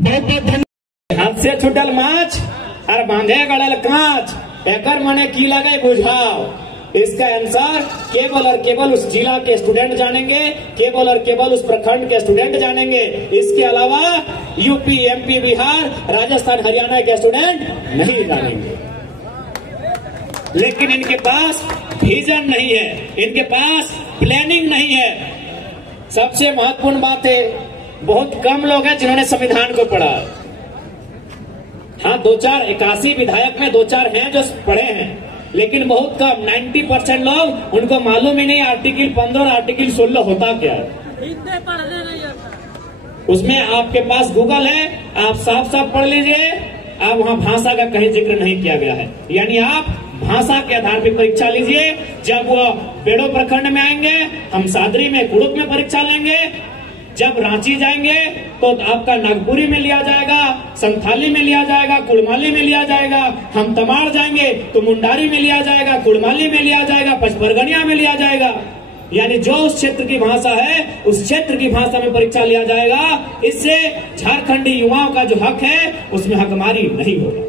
बहुत बहुत धन्यवाद। हाथ से छुटल माछ और बांधे गड़ल कांच, एकर मने की लगे बुझाओ। इसका आंसर केवल और केवल उस जिला के स्टूडेंट जानेंगे, केवल और केवल उस प्रखंड के स्टूडेंट जानेंगे। इसके अलावा यूपी, एमपी, बिहार, राजस्थान, हरियाणा के स्टूडेंट नहीं जानेंगे। लेकिन इनके पास विजन नहीं है, इनके पास प्लानिंग नहीं है। सबसे महत्वपूर्ण बात है, बहुत कम लोग हैं जिन्होंने संविधान को पढ़ा। हाँ, 81 विधायक में 2-4 हैं जो पढ़े हैं, लेकिन बहुत कम, 90% लोग उनको मालूम ही नहीं आर्टिकल 15 और आर्टिकल 16 होता क्या है। उसमें आपके पास गूगल है, आप साफ साफ पढ़ लीजिए। आप वहाँ भाषा का कहीं जिक्र नहीं किया गया है, यानी आप भाषा के आधार पर परीक्षा लीजिए। जब वो बेड़ो प्रखंड में आएंगे, हम सादरी में, कुड़ुक में परीक्षा लेंगे। जब रांची जाएंगे तो आपका नागपुरी में लिया जाएगा, संथाली में लिया जाएगा, कुड़माली में लिया जाएगा। हम तमाड़ जाएंगे तो मुंडारी में लिया जाएगा, कुड़माली में लिया जाएगा, पचपरगनिया में लिया जाएगा। यानी जो उस क्षेत्र की भाषा है, उस क्षेत्र की भाषा में परीक्षा लिया जाएगा। इससे झारखंडी युवाओं का जो हक है उसमें हकमारी नहीं होगा।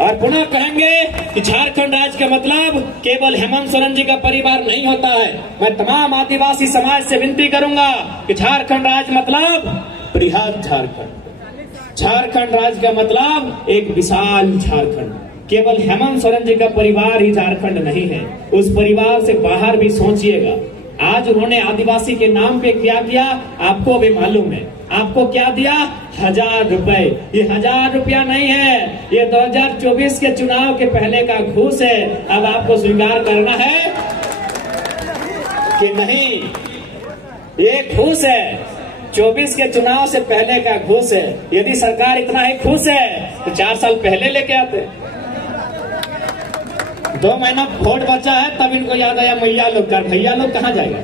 और पुनः कहेंगे कि झारखंड राज्य का मतलब केवल हेमंत सोरेन जी का परिवार नहीं होता है। मैं तमाम आदिवासी समाज से विनती करूंगा कि झारखंड राज्य मतलब बृहद झारखंड। झारखंड राज्य का मतलब एक विशाल झारखंड। केवल हेमंत सोरेन जी का परिवार ही झारखंड नहीं है, उस परिवार से बाहर भी सोचिएगा। आज उन्होंने आदिवासी के नाम पे क्या किया आपको भी मालूम है। आपको क्या दिया? 1000 रुपए। ये 1000 रुपया नहीं है, ये 2024 के चुनाव के पहले का घूस है। अब आपको स्वीकार करना है कि नहीं? ये घूस है, 24 के चुनाव से पहले का घूस है। यदि सरकार इतना ही खुश है तो 4 साल पहले लेके आते। 2 महीना वोट बचा है तब इनको याद आया मैया लोग का। भैया लोग कहाँ जाएगा?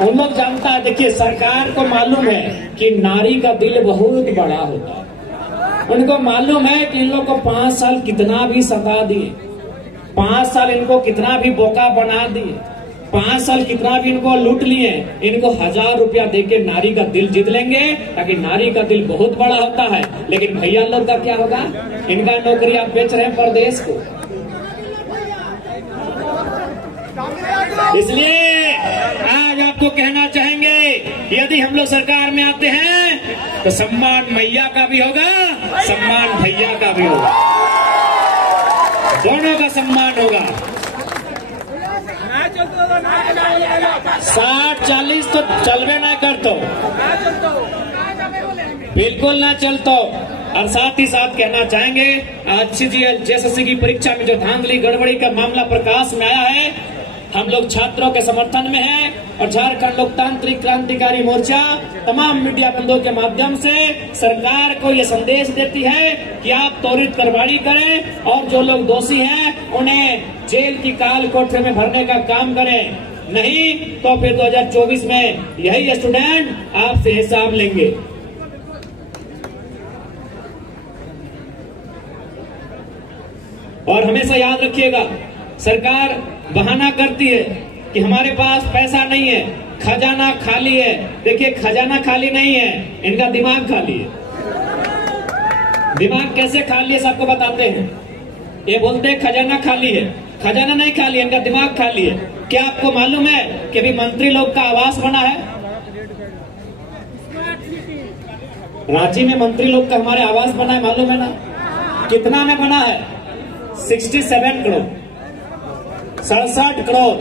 उन लोग जानता है। देखिए, सरकार को मालूम है कि नारी का दिल बहुत बड़ा होता है। उनको मालूम है कि इन लोग को 5 साल कितना भी सता दिए, 5 साल इनको कितना भी बोका बना दिए, 5 साल कितना भी इनको लूट लिए, इनको 1000 रुपया देके नारी का दिल जीत लेंगे। ताकि नारी का दिल बहुत बड़ा होता है। लेकिन भैया लोग का क्या होगा? इनका नौकरी आप बेच रहे हैं प्रदेश को। इसलिए आज आपको कहना चाहेंगे, यदि हम लोग सरकार में आते हैं तो सम्मान मैया का भी होगा, सम्मान भैया का भी होगा, दोनों का सम्मान होगा। 60-40 तो चलवे ना करतो, बिल्कुल ना चलतो। और साथ ही साथ कहना चाहेंगे, आज जेएसएससी की परीक्षा में जो धांधली गड़बड़ी का मामला प्रकाश में आया है, हम लोग छात्रों के समर्थन में हैं। और झारखंड लोकतांत्रिक क्रांतिकारी मोर्चा तमाम मीडिया बंधुओं के माध्यम से सरकार को ये संदेश देती है कि आप त्वरित कार्रवाई करें और जो लोग दोषी हैं उन्हें जेल की काल कोठरी में भरने का काम करें। नहीं तो फिर 2024 में यही स्टूडेंट आपसे हिसाब लेंगे। और हमेशा याद रखिएगा, सरकार बहाना करती है कि हमारे पास पैसा नहीं है, खजाना खाली है। देखिए, खजाना खाली नहीं है, इनका दिमाग खाली है। दिमाग कैसे खाली है सबको बताते हैं। ये बोलते हैं खजाना खाली है, खजाना नहीं खाली है, इनका दिमाग खाली है। क्या आपको मालूम है कि अभी मंत्री लोग का आवास बना है? रांची में मंत्री लोग का हमारे आवास बना है, मालूम है ना? कितना में बना है? 67 करोड़, 67 करोड़।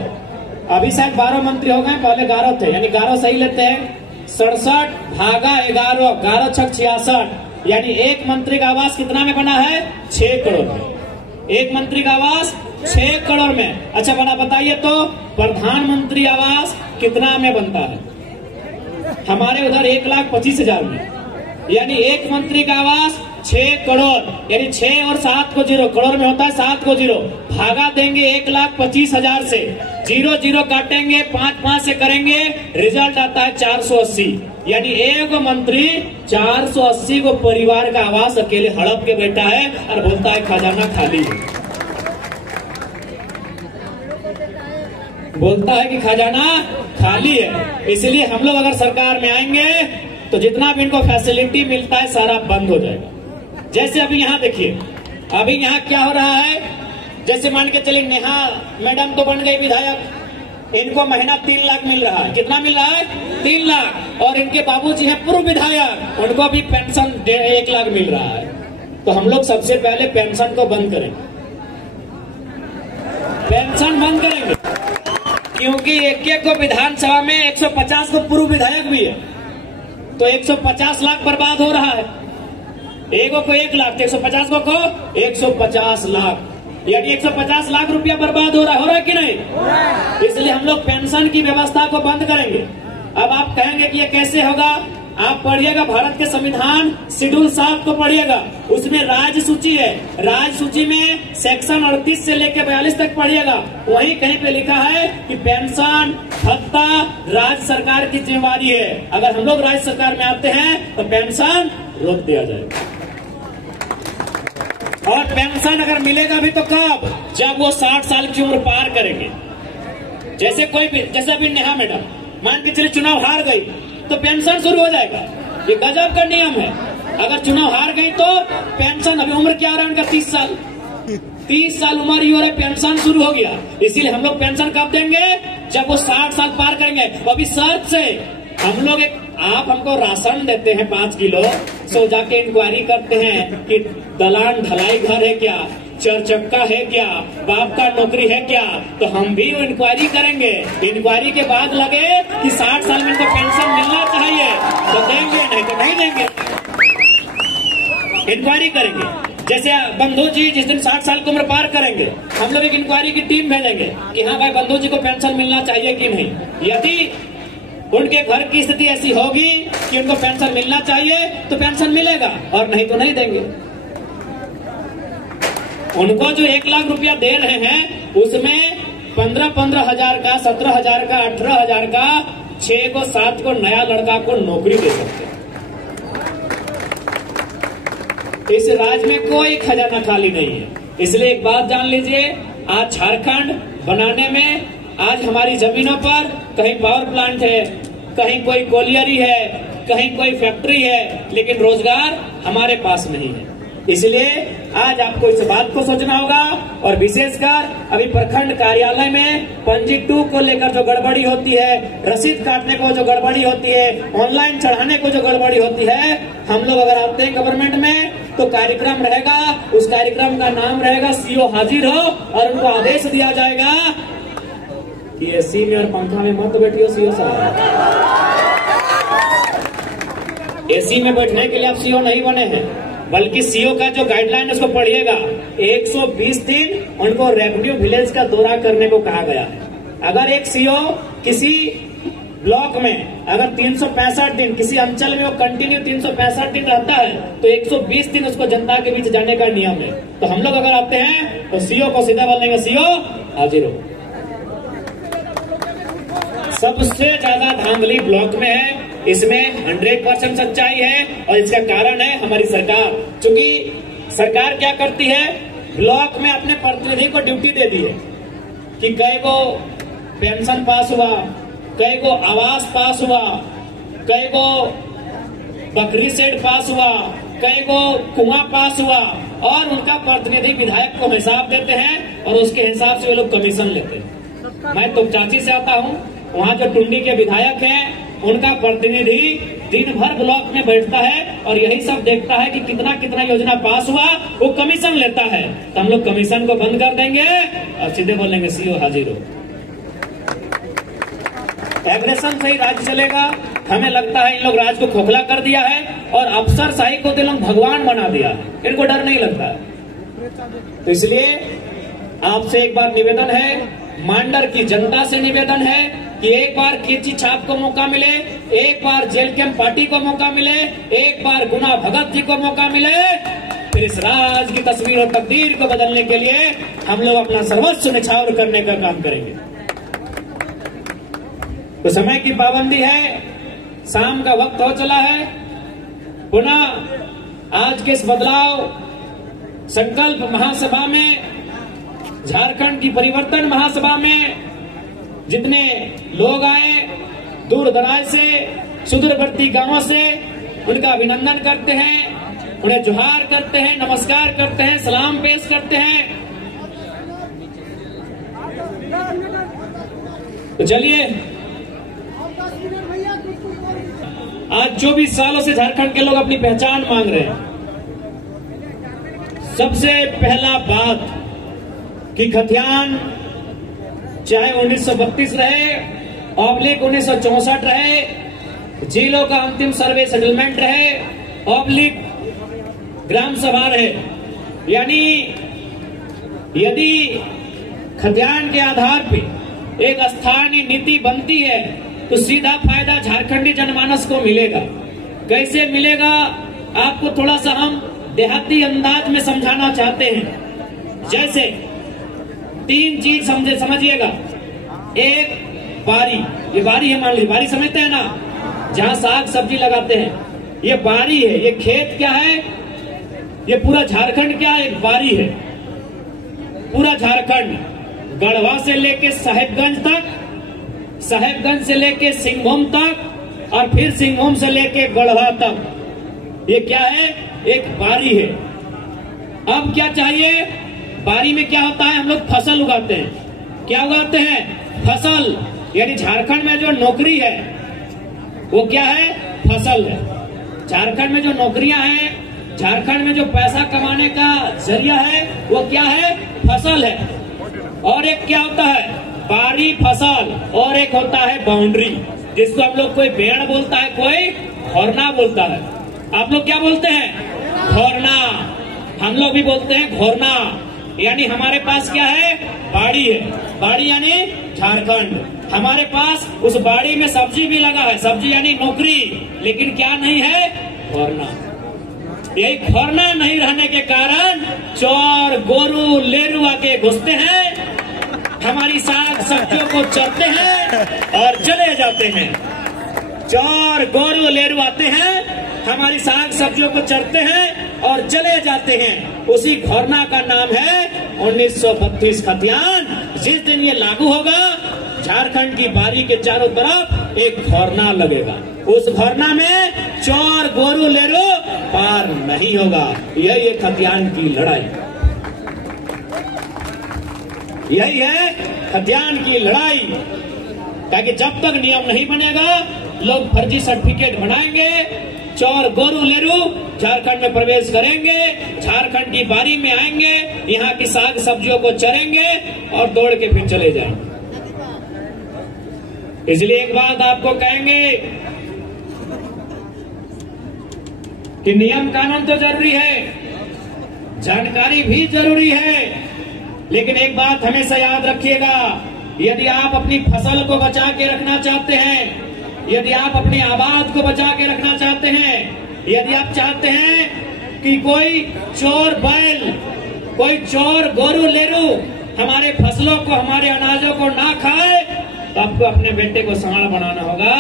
अभी शायद 12 मंत्री हो गए, पहले 11 थे, यानी 11 सही लेते हैं। 67 भागा 11, 11 छक 66, यानी एक मंत्री का आवास कितना में बना है? 6 करोड़ में। एक मंत्री का आवास 6 करोड़ में। अच्छा बना, बताइए तो प्रधानमंत्री आवास कितना में बनता है? हमारे उधर 1,25,000 में। यानी एक मंत्री का आवास 6 करोड़, यानी 6 और 7 को 0, करोड़ में होता है 7 को 0, भागा देंगे 1,25,000 से, 0 0 काटेंगे, 5 से करेंगे, रिजल्ट आता है 480। यानी एक मंत्री 480 को परिवार का आवास अकेले हड़प के बैठा है और बोलता है खजाना खाली है। बोलता है कि खजाना खाली है। इसलिए हम लोग अगर सरकार में आएंगे तो जितना भी इनको फैसिलिटी मिलता है सारा बंद हो जाएगा। जैसे अभी यहाँ देखिए, अभी यहाँ क्या हो रहा है, जैसे मान के चलिए नेहा मैडम तो बन गई विधायक, इनको महीना 3 लाख मिल रहा है। कितना मिल रहा है? 3 लाख। और इनके बाबूजी हैं पूर्व विधायक, उनको भी पेंशन 1 लाख मिल रहा है। तो हम लोग सबसे पहले पेंशन को बंद करेंगे, पेंशन बंद करेंगे, क्योंकि एक को विधानसभा में 150 को पूर्व विधायक भी है, तो 150 लाख बर्बाद हो रहा है। एगो को 1 लाख, 150 को 150 लाख, यानी 150 लाख रुपया बर्बाद हो रहा है कि नहीं? इसलिए हम लोग पेंशन की व्यवस्था को बंद करेंगे। अब आप कहेंगे कि ये कैसे होगा? आप पढ़िएगा भारत के संविधान शेड्यूल 7 को पढ़िएगा, उसमें राज्य सूची है। राज्य सूची में सेक्शन 38 से लेकर 42 तक पढ़िएगा, वहीं कहीं पे लिखा है कि पेंशन भत्ता राज्य सरकार की जिम्मेवारी है। अगर हम लोग राज्य सरकार में आते हैं तो पेंशन रोक दिया जाएगा। और पेंशन अगर मिलेगा भी तो कब? जब वो 60 साल की उम्र पार करेंगे। जैसे कोई भी, जैसे अभी नेहा मैडम मान के चलिए चुनाव हार गई तो पेंशन शुरू हो जाएगा। ये गजब का नियम है। अगर चुनाव हार गई तो पेंशन, अभी उम्र क्या हो रहा है उनका? 30 साल, 30 साल उम्र ही हो रहा है, पेंशन शुरू हो गया। इसीलिए हम लोग पेंशन कब देंगे? जब वो 60 साल पार करेंगे। अभी शर्त से हम लोग आप हमको राशन देते हैं 5 किलो, सो जाके इंक्वायरी करते हैं कि दलान ढलाई घर है क्या, 4 चक्का है क्या, बाप का नौकरी है क्या, तो हम भी इंक्वायरी करेंगे। इंक्वायरी के बाद लगे कि 60 साल में इनको पेंशन मिलना चाहिए तो देंगे, नहीं तो नहीं देंगे। इंक्वायरी करेंगे। जैसे बंधु जी जिस दिन 60 साल की उम्र पार करेंगे, हम लोग एक इंक्वायरी की टीम भेजेंगे कि हाँ भाई बंधु जी को पेंशन मिलना चाहिए कि नहीं। यदि उनके घर की स्थिति ऐसी होगी कि उनको पेंशन मिलना चाहिए तो पेंशन मिलेगा, और नहीं तो नहीं देंगे। उनको जो 1 लाख रुपया दे रहे हैं उसमें 15-15 हजार का, 17 हजार का, 18 हजार का, 6 को 7 को नया लड़का को नौकरी दे सकते हैं। इस राज्य में कोई खजाना खाली नहीं है। इसलिए एक बात जान लीजिए, आज झारखंड बनाने में, आज हमारी जमीनों पर कहीं पावर प्लांट है, कहीं कोई कोलियरी है, कहीं कोई फैक्ट्री है, लेकिन रोजगार हमारे पास नहीं है। इसलिए आज आपको इस बात को सोचना होगा। और विशेषकर अभी प्रखंड कार्यालय में पंजी 2 को लेकर जो गड़बड़ी होती है, रसीद काटने को जो गड़बड़ी होती है, ऑनलाइन चढ़ाने को जो गड़बड़ी होती है, हम लोग अगर आते हैं गवर्नमेंट में तो कार्यक्रम रहेगा, उस कार्यक्रम का नाम रहेगा सीओ हाजिर हो, और उनको आदेश दिया जाएगा कि एसी में और पंखा में मत बैठियो सीओ साहब। एसी में बैठने के लिए आप सीओ नहीं बने हैं, बल्कि सीओ का जो गाइडलाइन है उसको पढ़िएगा। 120 दिन उनको रेवेन्यू विलेज का दौरा करने को कहा गया है। अगर एक सीओ किसी ब्लॉक में अगर 365 दिन, किसी अंचल में वो कंटिन्यू 365 दिन रहता है तो 120 दिन उसको जनता के बीच जाने का नियम है। तो हम लोग अगर आते हैं तो सीओ को सीधा बोलेंगे सीओ हाजिर हो। सबसे ज्यादा धांधली ब्लॉक में है, इसमें 100% सच्चाई है, और इसका कारण है हमारी सरकार। क्योंकि सरकार क्या करती है, ब्लॉक में अपने प्रतिनिधि को ड्यूटी दे दी है कि कई को पेंशन पास हुआ, कई को आवास पास हुआ, कई को बकरी शेड पास हुआ, कई को कुआं पास हुआ, और उनका प्रतिनिधि विधायक को हिसाब देते हैं और उसके हिसाब से वे लोग कमीशन लेते हैं। मैं तुपचाची से आता हूँ, वहाँ जो टुंडी के विधायक हैं उनका प्रतिनिधि दिन भर ब्लॉक में बैठता है और यही सब देखता है कि कितना कितना योजना पास हुआ, वो कमीशन लेता है। तो हम लोग कमीशन को बंद कर देंगे और सीधे बोलेंगे सीओ हाजिर हो। एग्रेशन से ही राज्य चलेगा। हमें लगता है इन लोग राज्य को खोखला कर दिया है और अफसरशाही को तो लोग भगवान बना दिया है, इनको डर नहीं लगता है। तो इसलिए आपसे एक बार निवेदन है, मांडर की जनता से निवेदन है कि एक बार केची छाप को मौका मिले, एक बार जेल कैंप पार्टी को मौका मिले, एक बार गुना भगत जी को मौका मिले, फिर इस राज्य की तस्वीर और तकदीर को बदलने के लिए हम लोग अपना सर्वस्व निछावर करने का काम करेंगे। तो समय की पाबंदी है, शाम का वक्त हो चला है। पुनः आज के इस बदलाव संकल्प महासभा में, झारखंड की परिवर्तन महासभा में जितने लोग आए दूर दराज से, सुदूरवर्ती गांवों से, उनका अभिनंदन करते हैं, उन्हें जोहार करते हैं, नमस्कार करते हैं, सलाम पेश करते हैं। तो चलिए, आज 24 सालों से झारखंड के लोग अपनी पहचान मांग रहे हैं। सबसे पहला बात कि खतियान चाहे 1932 रहे, ऑब्लिक 1964 रहे, जिलों का अंतिम सर्वे सेटलमेंट रहे, ऑब्लिक ग्राम सभा रहे, यानी यदि खतियान के आधार पे एक स्थानीय नीति बनती है तो सीधा फायदा झारखंडी जनमानस को मिलेगा। कैसे मिलेगा, आपको थोड़ा सा हम देहाती अंदाज में समझाना चाहते हैं। जैसे 3 चीज समझिएगा। एक, बारी, ये बारी है, मान लीजिए बारी समझते हैं ना, जहाँ साग सब्जी लगाते हैं, ये बारी है। ये खेत क्या है, ये पूरा झारखंड क्या है, एक बारी है। पूरा झारखंड गढ़वा से लेके साहेबगंज तक, साहेबगंज से लेके सिंहभूम तक, और फिर सिंहभूम से लेके गढ़वा तक, ये क्या है, एक बारी है। अब क्या चाहिए, बारी में क्या होता है, हम लोग फसल उगाते हैं। क्या उगाते हैं, फसल। यानी झारखंड में जो नौकरी है वो क्या है, फसल है। झारखंड में जो नौकरियां हैं, झारखंड में जो पैसा कमाने का जरिया है, वो क्या है, फसल है। और एक क्या होता है, बारी फसल, और एक होता है बाउंड्री, जिसको हम लोग कोई बेड़ बोलता है, कोई घोरना बोलता है। आप लोग क्या बोलते हैं, घोरना। हम लोग भी बोलते हैं घोरना। यानी हमारे पास क्या है, बाड़ी है। बाड़ी यानी झारखंड। हमारे पास उस बाड़ी में सब्जी भी लगा है, सब्जी यानी नौकरी, लेकिन क्या नहीं है, घोरना। यही घोरना नहीं रहने के कारण चोर गोरू लेरू आके घुसते हैं, हमारी साग सब्जियों को चरते हैं और चले जाते हैं। चोर गोरू लेरू आते हैं, हमारी साग सब्जियों को चरते हैं और चले जाते हैं। उसी घोरना का नाम है 1932 खतियान। जिस दिन ये लागू होगा, झारखंड की बारी के चारों तरफ एक घोरना लगेगा। उस घोरना में चोर गोरू लेरू पार नहीं होगा। यही है खतियान की लड़ाई, यही है खतियान की लड़ाई। ताकि जब तक नियम नहीं बनेगा, लोग फर्जी सर्टिफिकेट बनाएंगे, चोर गोरू लेरू झारखंड में प्रवेश करेंगे, झारखंड की बारी में आएंगे, यहाँ की साग सब्जियों को चरेंगे और दौड़ के फिर चले जाएंगे। इसलिए एक बात आपको कहेंगे कि नियम कानून तो जरूरी है, जानकारी भी जरूरी है, लेकिन एक बात हमेशा याद रखिएगा, यदि आप अपनी फसल को बचा के रखना चाहते हैं, यदि आप अपनी आबाद को बचा के रखना चाहते हैं, यदि आप चाहते हैं कि कोई चोर बैल, कोई चोर गोरू लेरू हमारे फसलों को, हमारे अनाजों को ना खाए, तो आपको अपने बेटे को सांड बनाना होगा,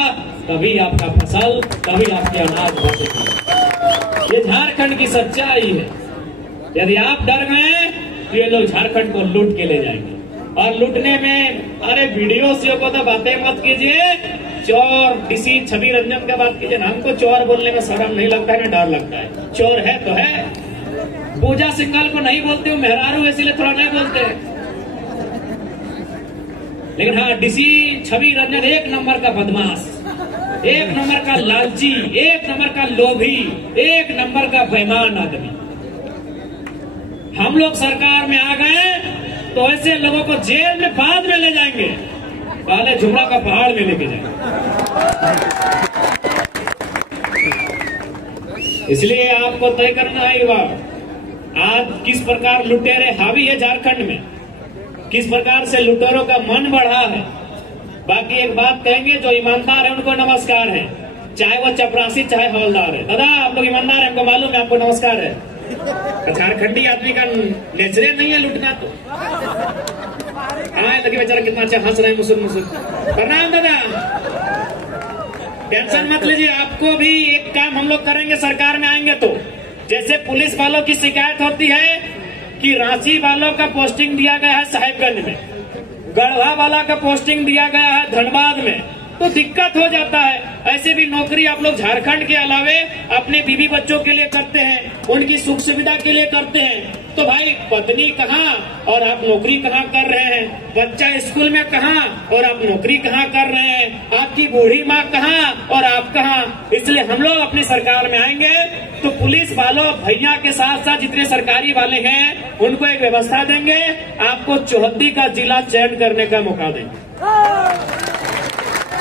तभी आपका फसल, तभी आपके अनाज बचेंगे। ये झारखंड की सच्चाई है। यदि आप डर गए तो ये लोग झारखंड को लूट के ले जाएंगे। और लूटने में, अरे वीडियो से को तो बातें मत कीजिए, चोर डीसी छवि रंजन का बात कीजिए। हमको चोर बोलने में शर्म नहीं लगता है, डर लगता है। चोर है तो है। पूजा सिंघल को नहीं बोलते हो, मेहरारू इसीलिए थोड़ा नहीं बोलते। लेकिन हाँ, डीसी छवि रंजन एक नंबर का बदमाश, एक नंबर का लालची, एक नंबर का लोभी, एक नंबर का बेईमान आदमी। हम लोग सरकार में आ गए तो ऐसे लोगों को जेल में बाद में ले जाएंगे, पहले झुमरा का पहाड़ में लेके जाएंगे। इसलिए आपको तय करना है युवा, आज किस प्रकार लुटेरे हावी है झारखंड में, किस प्रकार से लुटेरों का मन बढ़ा है। बाकी एक बात कहेंगे, जो ईमानदार है उनको नमस्कार है, चाहे वो चपरासी चाहे हवलदार है। दादा आप लोग ईमानदार है, हमको मालूम है, आपको नमस्कार है। झारखंडी आदमी का नेचरे नहीं है लुटना। तो देखिए बेचारा कितना अच्छा हंस रहे हैं, मुसुर मुसुर। प्रणाम दादा, टेंशन मत लीजिए, आपको भी एक काम हम लोग करेंगे सरकार में आएंगे तो। जैसे पुलिस वालों की शिकायत होती है कि रांची वालों का पोस्टिंग दिया गया है साहेबगंज में, गढ़वा वाला का पोस्टिंग दिया गया है धनबाद में, तो दिक्कत हो जाता है। ऐसे भी नौकरी आप लोग झारखंड के अलावे अपने बीवी बच्चों के लिए करते हैं, उनकी सुख सुविधा के लिए करते हैं। तो भाई पत्नी कहाँ और आप नौकरी कहाँ कर रहे हैं, बच्चा स्कूल में कहाँ और आप नौकरी कहाँ कर रहे हैं, आपकी बूढ़ी माँ कहाँ और आप कहाँ। इसलिए हम लोग अपनी सरकार में आएंगे तो पुलिस वालों भैया के साथ साथ जितने सरकारी वाले हैं उनको एक व्यवस्था देंगे, आपको चौहद्दी का जिला चयन करने का मौका देंगे।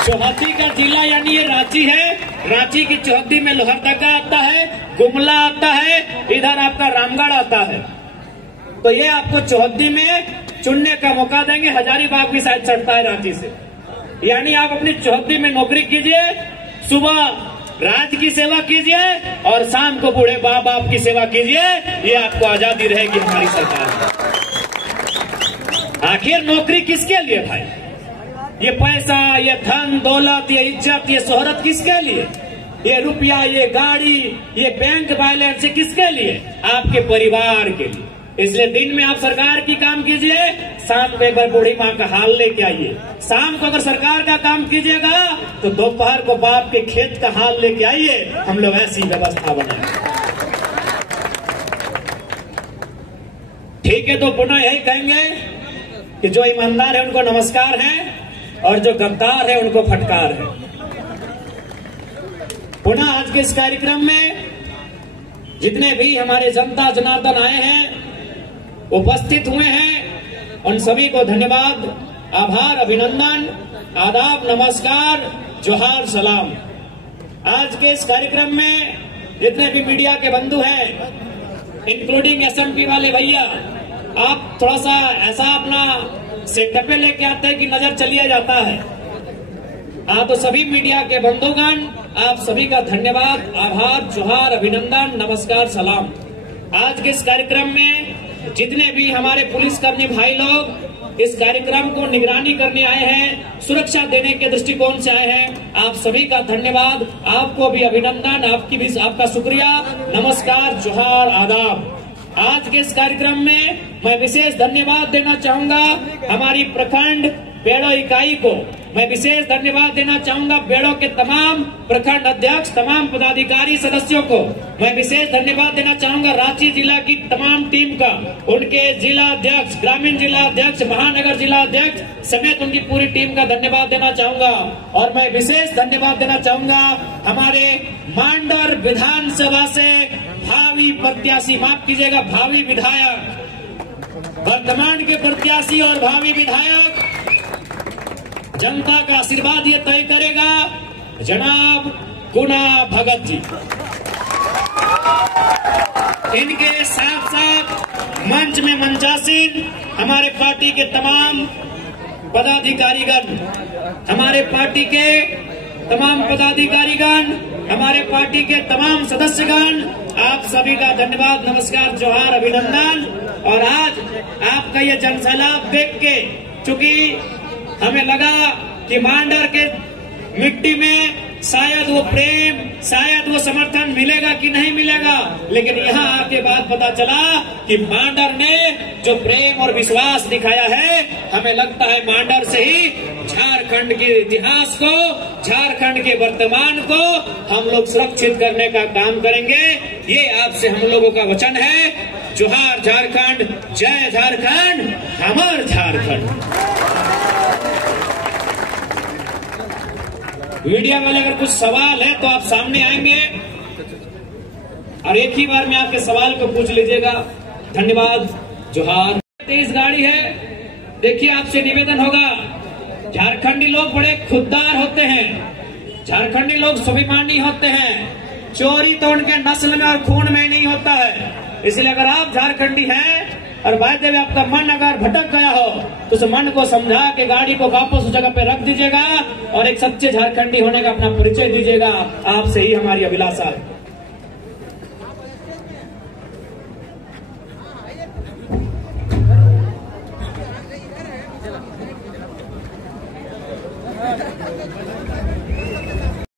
चौहद्दी का जिला यानी ये रांची है, रांची की चौहद्दी में लोहरदगा आता है, गुमला आता है, इधर आपका रामगढ़ आता है। तो ये आपको चौहद्दी में चुनने का मौका देंगे। हजारीबाग भी शायद चढ़ता है रांची से। यानी आप अपनी चौहद्दी में नौकरी कीजिए, सुबह राज्य की सेवा कीजिए और शाम को बूढ़े बाप बाप की सेवा कीजिए। ये आपको आजादी रहेगी हमारी सरकार में। आखिर नौकरी किसके लिए भाई? ये पैसा, ये धन दौलत, ये इज्जत, ये शोहरत किसके लिए? ये रुपया, ये गाड़ी, ये बैंक बैलेंस, ये किसके लिए? आपके परिवार के लिए। इसलिए दिन में आप सरकार की काम कीजिए, शाम को एक बार बूढ़ी माँ का हाल लेके आइए। शाम को अगर सरकार का काम कीजिएगा तो दोपहर को बाप के खेत का हाल लेके आइए। हम लोग ऐसी व्यवस्था बनाए। ठीक है, तो पुनः यही कहेंगे कि जो ईमानदार है उनको नमस्कार है और जो गद्दार है उनको फटकार है। पुनः आज के इस कार्यक्रम में जितने भी हमारे जनता जनार्दन आए हैं, उपस्थित हुए हैं, उन सभी को धन्यवाद, आभार, अभिनंदन, आदाब, नमस्कार, जोहार, सलाम। आज के इस कार्यक्रम में जितने भी मीडिया के बंधु हैं, इंक्लूडिंग एसएमपी वाले भैया, आप थोड़ा सा ऐसा अपना सेटअप लेके आते हैं कि नजर चलिए जाता है। तो सभी मीडिया के बंधुगण, आप सभी का धन्यवाद, आभार, जोहार, अभिनंदन, नमस्कार, सलाम। आज के इस कार्यक्रम में जितने भी हमारे पुलिसकर्मी भाई लोग इस कार्यक्रम को निगरानी करने आए हैं, सुरक्षा देने के दृष्टिकोण से आए हैं, आप सभी का धन्यवाद, आपको भी अभिनंदन, आपका शुक्रिया, नमस्कार, जोहार, आदाब। आज के इस कार्यक्रम में मैं विशेष धन्यवाद देना चाहूंगा हमारी प्रखंड बेड़ो इकाई को। मैं विशेष धन्यवाद देना चाहूंगा बेड़ो के तमाम प्रखंड अध्यक्ष, तमाम पदाधिकारी सदस्यों को। मैं विशेष धन्यवाद देना चाहूंगा रांची जिला की तमाम टीम का, उनके जिला अध्यक्ष, ग्रामीण जिला अध्यक्ष, महानगर जिला अध्यक्ष समेत उनकी पूरी टीम का धन्यवाद देना चाहूंगा। और मैं विशेष धन्यवाद देना चाहूंगा हमारे मांडर विधानसभा से भावी प्रत्याशी, माफ कीजिएगा भावी विधायक, वर्तमान के प्रत्याशी और भावी विधायक, जनता का आशीर्वाद ये तय करेगा, जनाब गुना भगत जी। इनके साथ साथ मंच में मंचासीन हमारे पार्टी के तमाम पदाधिकारीगण, हमारे पार्टी के तमाम पदाधिकारीगण, हमारे पार्टी के तमाम सदस्यगण, आप सभी का धन्यवाद, नमस्कार, जोहार, अभिनंदन। और आज आपका ये जनसैलाब देख के, चूंकि हमें लगा कि मांडर के मिट्टी में शायद वो प्रेम, शायद वो समर्थन मिलेगा कि नहीं मिलेगा, लेकिन यहाँ आके बाद पता चला कि मांडर ने जो प्रेम और विश्वास दिखाया है, हमें लगता है मांडर से ही झारखंड के इतिहास को, झारखंड के वर्तमान को हम लोग सुरक्षित करने का काम करेंगे। ये आपसे हम लोगों का वचन है। जोहार झारखंड, जय झारखंड, अमर झारखंड। मीडिया वाले अगर कुछ सवाल है तो आप सामने आएंगे और एक ही बार में आपके सवाल को पूछ लीजिएगा। धन्यवाद, जोहार। तेज गाड़ी है, देखिए आपसे निवेदन होगा, झारखंडी लोग बड़े खुददार होते हैं, झारखंडी लोग स्वाभिमानी होते हैं, चोरी तो उनके नस्ल में और खून में नहीं होता है। इसलिए अगर आप झारखंडी हैं और वायदे में आपका मन अगर भटक गया हो तो उस मन को समझा के गाड़ी को वापस उस जगह पे रख दीजिएगा और एक सच्चे झारखंडी होने का अपना परिचय दीजिएगा। आपसे ही हमारी अभिलाषा है।